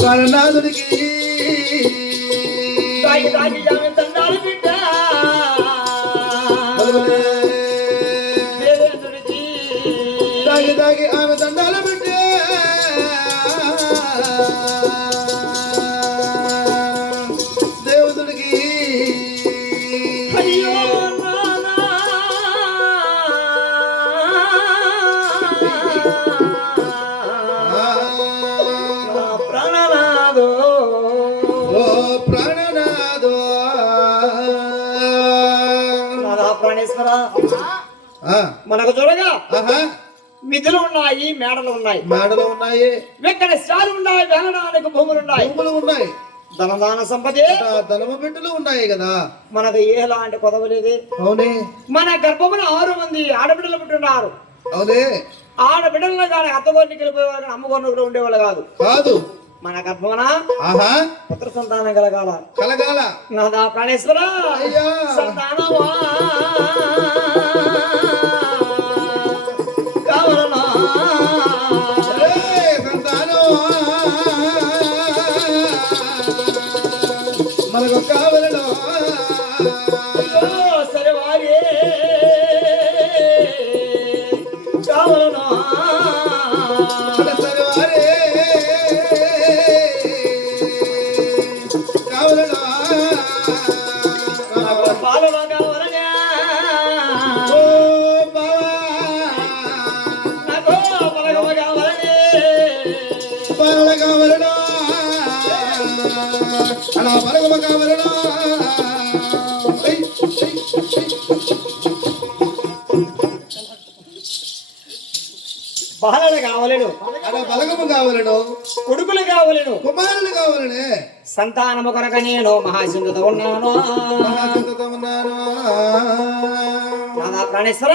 ప్రాణనాథుడికి దాగి దాగి ఆమె దండాలు బిడ్డ దేవేంద్రుడికి దాగి దాగి ఆమె దండాలు బిడ్డ దేవుడికి అయ్యో మనకు చూడగా మిథులు ఉన్నాయి, మేడలు ఉన్నాయి, వెక్కడి శాలు ఉన్నాయి, వెళ్ళడానికి భూములు ఉన్నాయి, ధనదాన సంపదే ధనమ బిడ్డలు ఉన్నాయి కదా. మనది ఎలాంటి కొదవలేదు. అవునే మన గర్భమున 6 మంది ఆడబిడ్డలు పుట్టినారు. అవునే ఆడబిడ్డల్లో కానీ అత్తగోరికి వెళ్ళిపోయేవారు కానీ అమ్మగోరు ఉండేవాళ్ళు కాదు. మన గర్భమున పుత్ర సంతానం కలగాల. నాదా ప్రాణేశ్వర సంతానమా కావాలనా మనకు కావాలనా సరే వారే కావాలనా సరే వారే కావాలనా పాలన కావాలనా పాలన కావాలనా అలా పరగమ కావాలనా బాలన కావలేను, అలా బలగము కావాలను, కొడుకులు కావలేను, కుమారులు కావాలనే. సంతానము కొరక నేను మహాసింధుతో ఉన్నాను. ఉన్నాను ప్రాణేశ్వర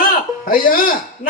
అయ్యా.